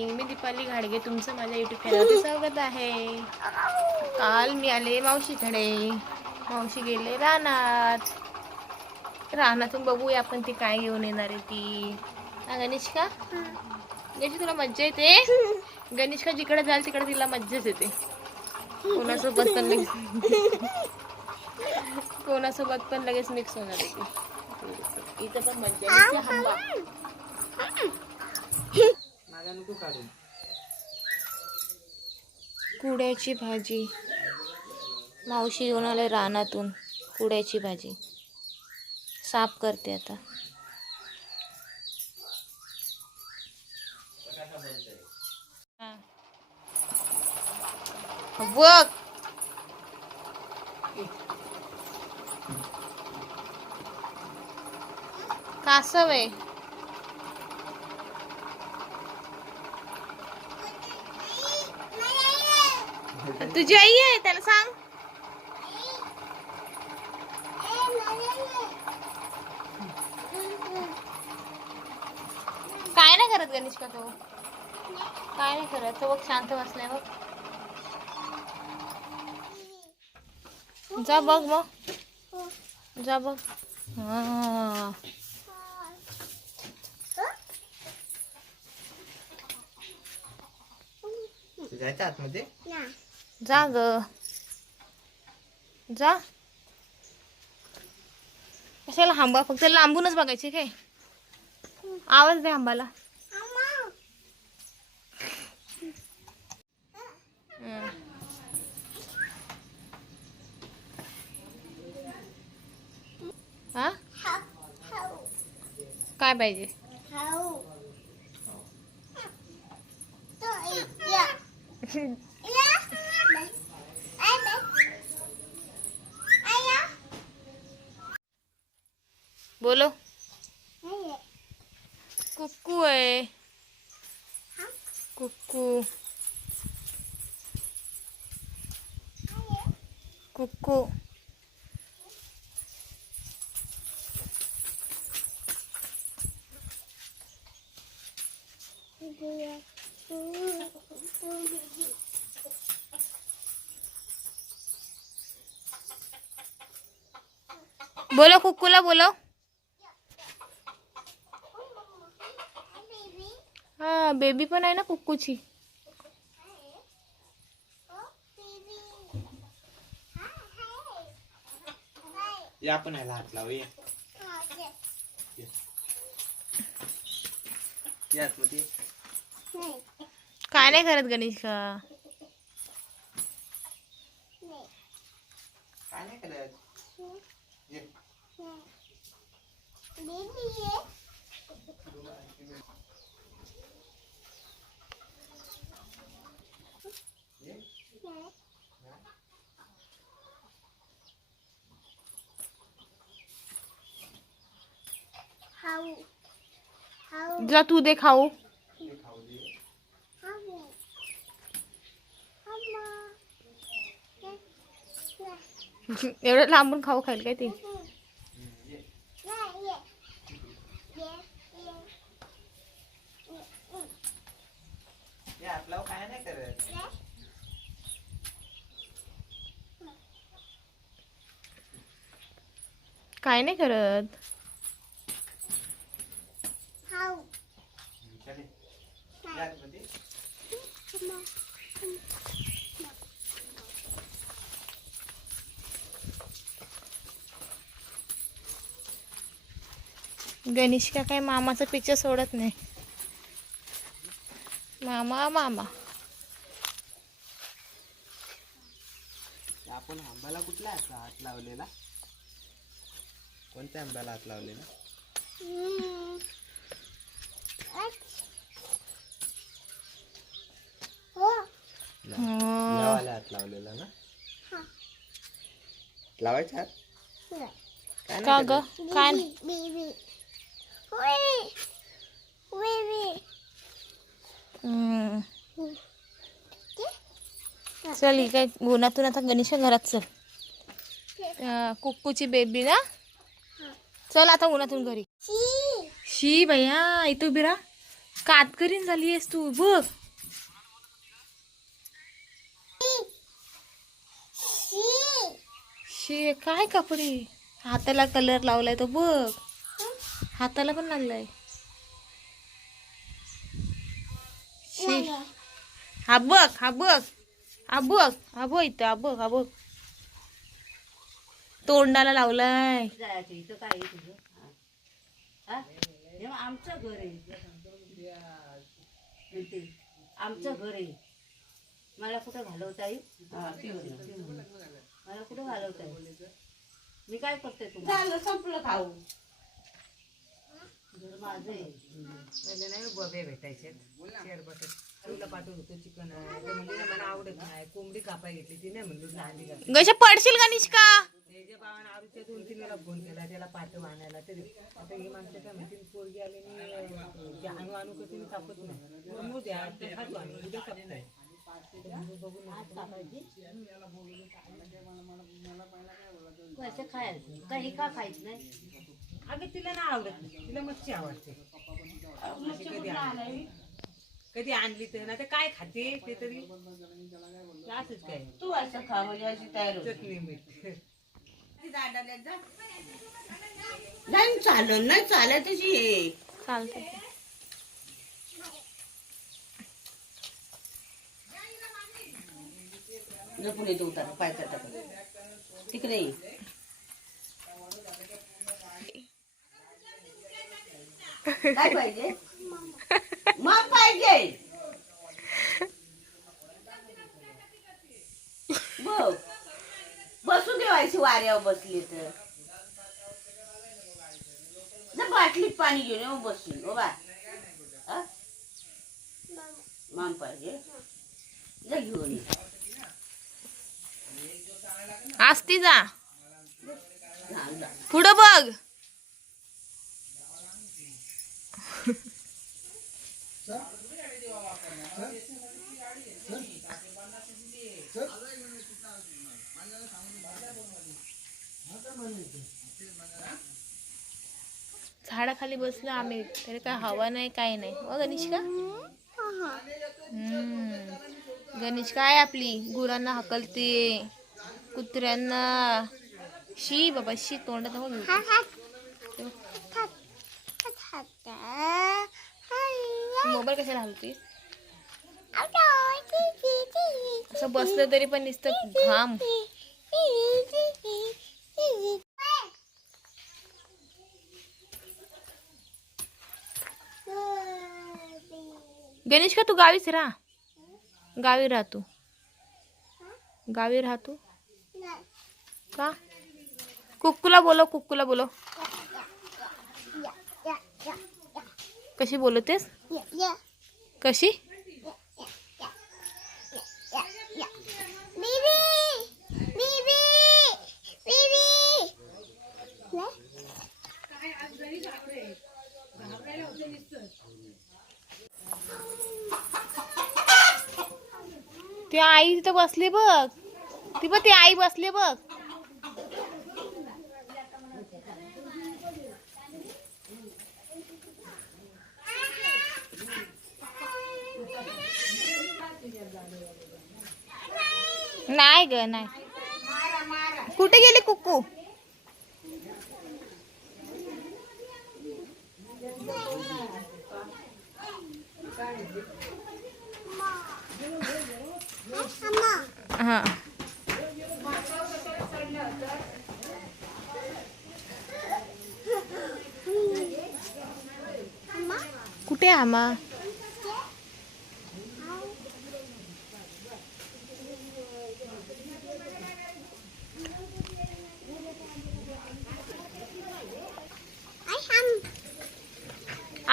Morning. मी दीपाली घाडगे, तुमचं माझ्या यूट्यूब चॅनलवर स्वागत आहे. काल मी आले मावशीकडे. मावशी गेले रानात. रानातून बघूया आपण ती काय घेऊन येणार आहे ती. गणेशका, गणेश तुला मज्जा येते. गणेशका जिकडे जाईल तिकडे तिला मज्जाच येते. कोणासोबत पण लगेच मिक्स होणार आहे ती. इथं पण मज्जा येते. हंबा कुड्याची भाजी. मावशी घेऊन आले रानातून कुड्याची भाजी. साफ करते आता. बघ कासव आहे. तुझी आई आहे, त्याला सांग. काय नाही करत गणेश का तो. काय नाही करत तो. बघ शांत बसलाय बघ. जा बघ मग. जा बघ. हा जायचं आतमध्ये. जा ग जा. कशाला हांबा, फक्त लांबूनच बघायचे काय. आवाज दे हांबाला. हा काय पाहिजे. बोलो. कुक्कू आहे. कुक्कू कुक्कू. बोलो कुक्कूला बोलो. हा बेबी पण आहे ना कुक्कूची. या आपण याला हात लावूया. या आतमध्ये. काय नाही करत गणेश का. काय नाही करत. ये. जा तू दे खाऊ. एवढं लांबून खाऊ खाईल काय ते. या आपला काय नाही करत. काय नाही करत. चले. या आतमध्ये. गणेश का काय मामाचा पिक्चर सोडत नाही. मामा मामा. आपण आंब्याला कुठला हात लावलेला. कोणत्या आंब्याला हात लावलेला. लावायला हात लावलेला ना. लावायचा हात. का ग काय. चल ही काय उन्हातून आता गणेश घरात चल. कुक्कूची बेबी ना. चल आता उन्हातून घरी. शी भैया इथं उभी राहा. कातकरीन झाली आहेस तू बघ. शे काय कपडे, हाताला कलर लावलाय तो बघ, हाताला पण लागलाय. शे हा बघ, हा बघ, हा बघ, हा बघ इथं, हा बघ, हा बघ, तोंडाला लावलाय. आमचं घर आहे, आमचं घर आहे. मला कुठं घालवता येईल, मला कुठं घालवता येईल, मी काय करते तुम्हाला संपलं खाऊ. घर माझं आहे. पहिले नाही बबे भेटायचे शेअर बटर तुला पाठवत होतो चिकन आहे ते म्हणजे मला आवडत नाही. कोंबडी कापाय घेतली ती नाही म्हणलो लांडी घातली. गशा पडशील गणिष्का. ते जे बाबांना आरुच्या 2-3 वेळा फोन केला त्याला पाठव आणायला तरी आता ही माणसं काय म्हणते पोरगी आली मी आणू आणू कशी मी कापत नाही. मग द्या ते खातो आम्ही उद्या कापत नाही. कसं खायचं, काही का खायचं नाही. अगं तिला नाही आवडत, तिला मच्छी आवडते. कधी आणली तर ना ते काय खाते ते तरी असंच काय तू असं खा म्हणजे अशी तयार होते. चटणी मीठ नाही चालत, नाही चालत तशी चालतंय. जपून येतो उतारा पाय टाकत तिकडे ये. काय पाहिजे, मग पाहिजे बघ. बसू देवायची वाऱ्यावर बसली तर बाटलीत पाणी घेऊन मग बसशील. हो बा माम पाहिजे जा घेऊन ये. आस्ती जा पुढं बघ. झाडाखाली बसलो आम्ही तरी काय हवा नाही काय नाही. हो गणेशका. गणेशका आहे आपली, गुरांना हकलते, कुत्र्यांना. शी बाबा शी, तोंडात नको घेऊ. मोबाईल कशाला हलते. असं बसलं तरी पण नुसतं घाम. गणेश का तू गावीच राहा, गावी राह तू, गावी राह तू. का कुक्कूला बोलो, कुक्कूला बोलो. कशी बोलतेस, कशी. ती आई तिथं बसली बघ, ती बघ ती आई बसली बघ. नाही ग नाही. कुठे गेली कुक्कू. हा कुठे आमा.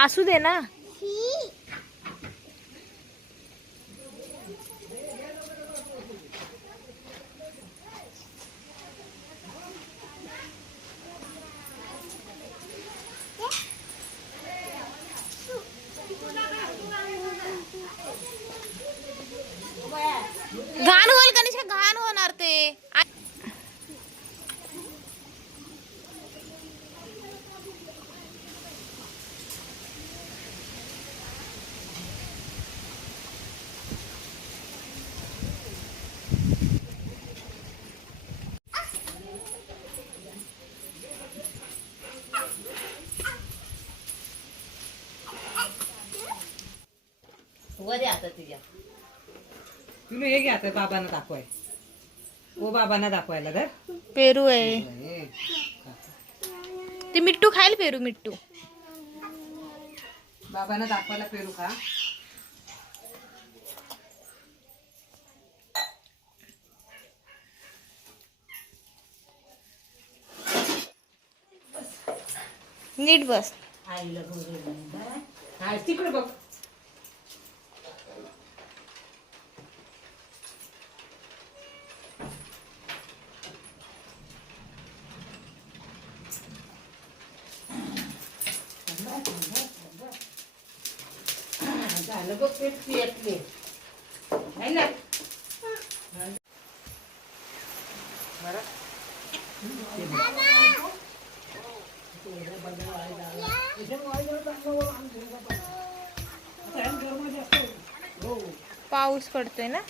असू दे ना. घाण होईल गणेश, घाण होणार ते. वर आहे आता तुझ्या. तुला हे घे आता बाबांना दाखवाय. ओ बाबांना दाखवायला धर. पेरू आहे. हे. ते मिट्टू खायला पेरू मिट्टू. बाबांना दाखवायला पेरू खा. नीट बस. आईला बोलवलं. हा तिकडे बघ. झालं बघ ते पेटले. आहे ना. पाऊस पडतोय ना.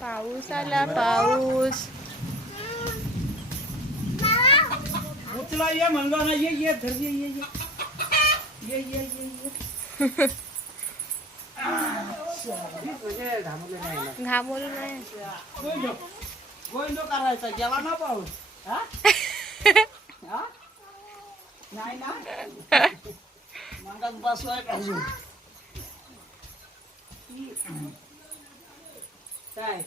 पाऊस आला पाऊस. उचला ये म्हणलो ना. ये धर ये. घामोली नाही. गोंधळ करायचा गेला ना पाऊस. हा? हा? नाही ना. मग बसवाय पाहिजे. काय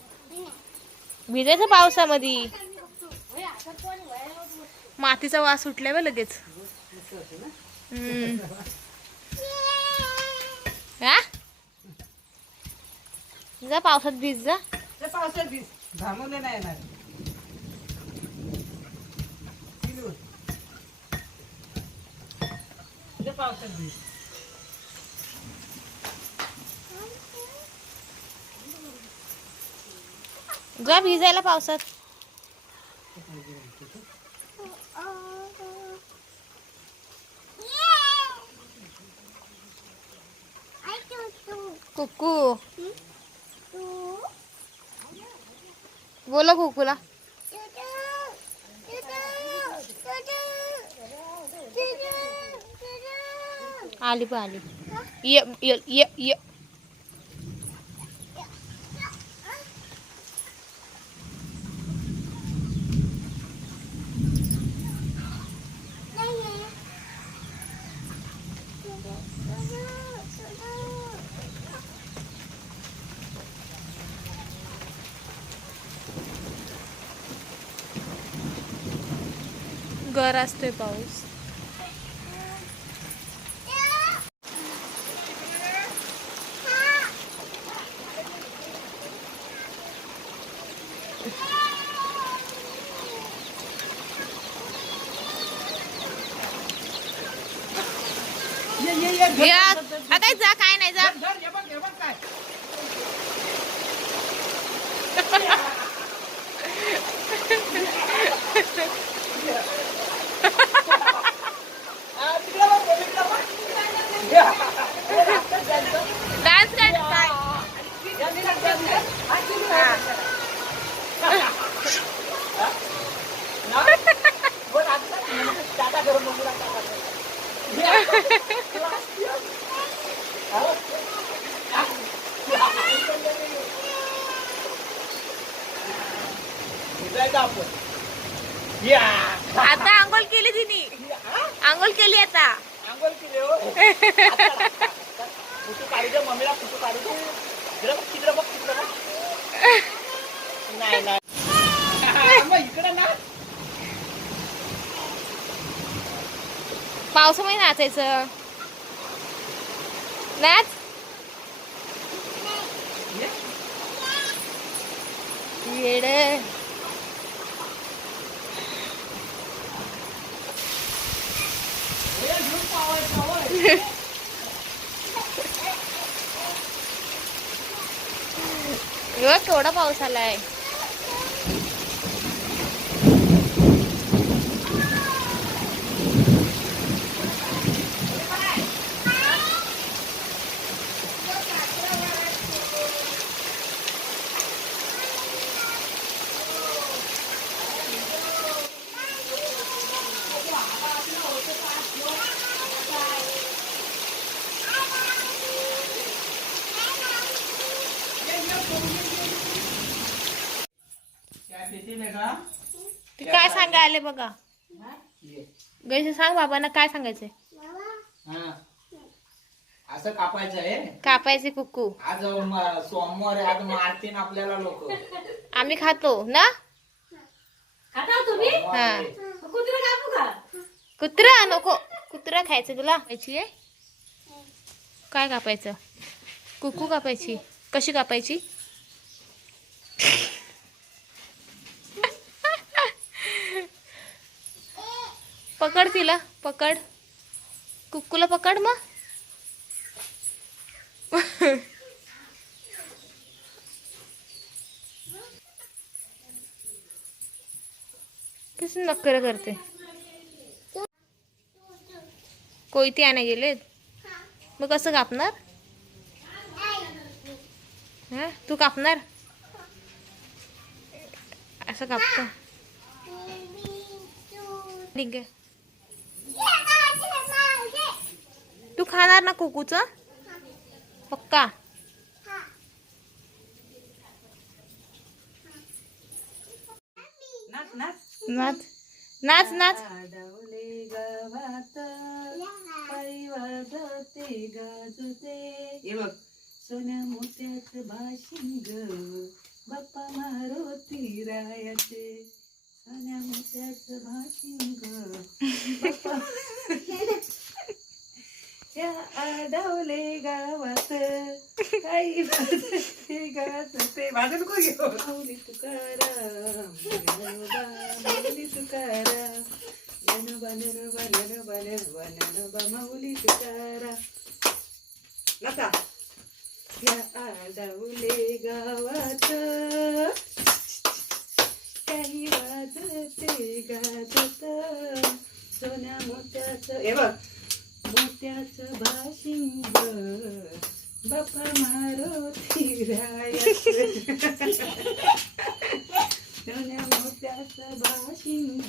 भिजायचं पावसामध्ये. मातीचा वास सुटलाय बा लगेच. हा? जा पावसात भिज जा. ते पावसात भिज. घामवले नाही येणार. ते पावसात भिज. जा भिजायला पावसात. कुकू बोला कुकूला. आली पण आली. ये ये ये ये. गर असतोय पाऊस. आता जा काय नाही जा. डान्स काय आता आंघोळ केली तिने. आंघोळ केली आता. आंघोळ केली हो. फोटो काढू दे मम्मीला. फोटो काढू दे. तिकडे बघ. नाही नाही इकडे ना. पावसामध्ये नाचायचं. नाच. येड. थोडा पाऊस आलाय. सांगा आले बघा. गैस सांग बाबांना काय सांगायचंय. हा असं कापायचं आहे. कापायचे कुक्कू. आज सोमवार आहे, आज मारतीन आपल्याला लोक. आम्ही खातो ना. खाता तुम्ही हा कुत्रा कापू का? कुत्रा नको. कुत्रा खायचं तुला. कापायची आहे. काय कापायचं. कुक्कू कापायची. कशी कापायची. पकड तिला. पकड कुक्कूला पकड मग. कशी नक्कर करते. कोयती आणे गेलेत. मग कसं कापणार. हा तू कापणार. असं कापतो. ठीक आहे. तू खाणार ना कुकूच पक्का. नाच नाच. नाच नाच नाच. आडवले गावात पायी वाजते गाजते. हे बघ. सोन्या मोत्याचं भाशिंग बाप्पा मारुती रायाचे. सोन्या मोत्याचं भाशिंग बाप्पा या आडवले गावात काही वाजते गाजते. वाजत को घेऊ. माऊली तुकाराम ज्ञानोबा माऊली तुकाराम ज्ञानोबा ज्ञानोबा ज्ञानोबा ज्ञानोबा ज्ञानोबा माऊली तुकाराम. नका. या आडवले गावात काही वाजते गाजत. सोन्या मोत्याचं हे बघ. मोत्याचं भाशिंग बाप्पा मारुती रायाचं. सोन्या मोत्याचं भाशिंग.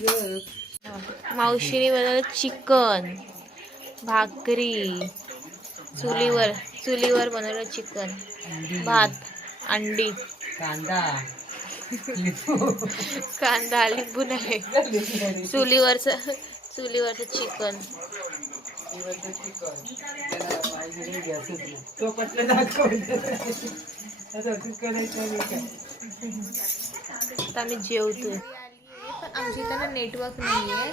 मावशीने बनवलं चिकन भाकरी. चुलीवर बनवलं चिकन. भात अंडी कांदा लिंबू नाही. चुलीवरचं चिकन. तो पटलं दाखवलं. आता आम्ही जेवतोय. पण आमच्या इथं ना नेटवर्क नाही आहे.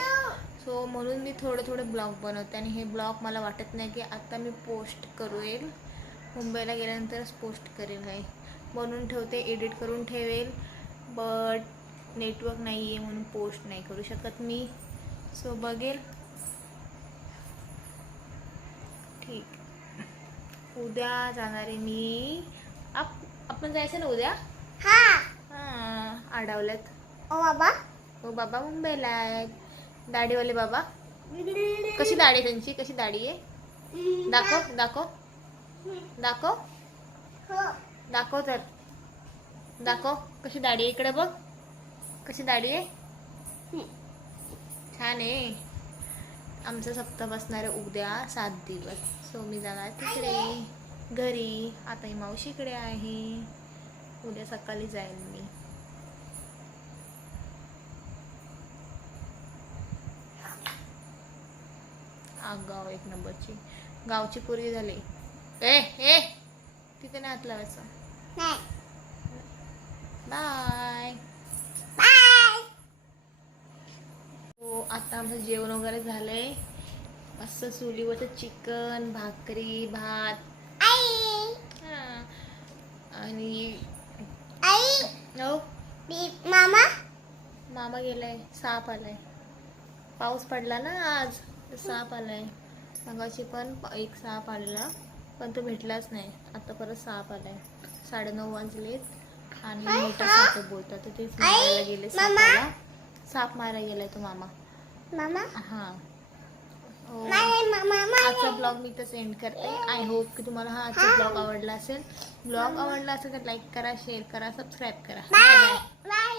सो म्हणून मी थोडं ब्लॉग बनवते. आणि हे ब्लॉग मला वाटत नाही की आता मी पोस्ट करेल. मुंबईला गेल्यानंतरच पोस्ट करेल. आहे बनवून ठेवते. एडिट करून ठेवेल. बट नेटवर्क नाही आहे म्हणून पोस्ट नाही करू शकत मी. सो बघेल. ठीक. उद्या जाणार आहे मी. आपण जायचं ना उद्या. हां आडवल्यात. ओ बाबा मुंबईला आहेत. दाढीवाले बाबा. कशी दाढी त्यांची. कशी दाढी आहे. दाखव दाखव दाखव दाखव तर. दाखव कशी दाढी आहे. इकडे बघ कशी दाढी आहे. छान आहे. आमचं सप्ताह बसणार आहे उद्या 7 दिवस. सो मी जाणार तिकडे घरी. आता ही मावशीकडे आहे. उद्या सकाळी जाईल मी. गाव एक नंबरची. गावची पोरगी झाली. ए तिथे नाही हात लावायचं. बाय. हो आता आमचं जेवण वगैरे झालंय. मस्त चुलीवरचं चिकन भाकरी भात. हां आणि हो मामा गेलाय. साप आलाय. पाऊस पडला ना आज. साप आलाय. मगाशी पण एक साप आलेला पण तो भेटलाच नाही. आता परत साप आलाय. 9:30 वाजलेत आणि मोठा साप बोलतात. तर तेच मारायला गेले सापाला. साप मारायला गेलाय तो मामा. हां आजचा ब्लॉग मी इथंच एंड करते. आय होप की तुम्हाला हा आजचा ब्लॉग आवडला असेल. ब्लॉग आवडला असेल तर लाईक करा, शेअर करा, सबस्क्राईब करा. Bye bye.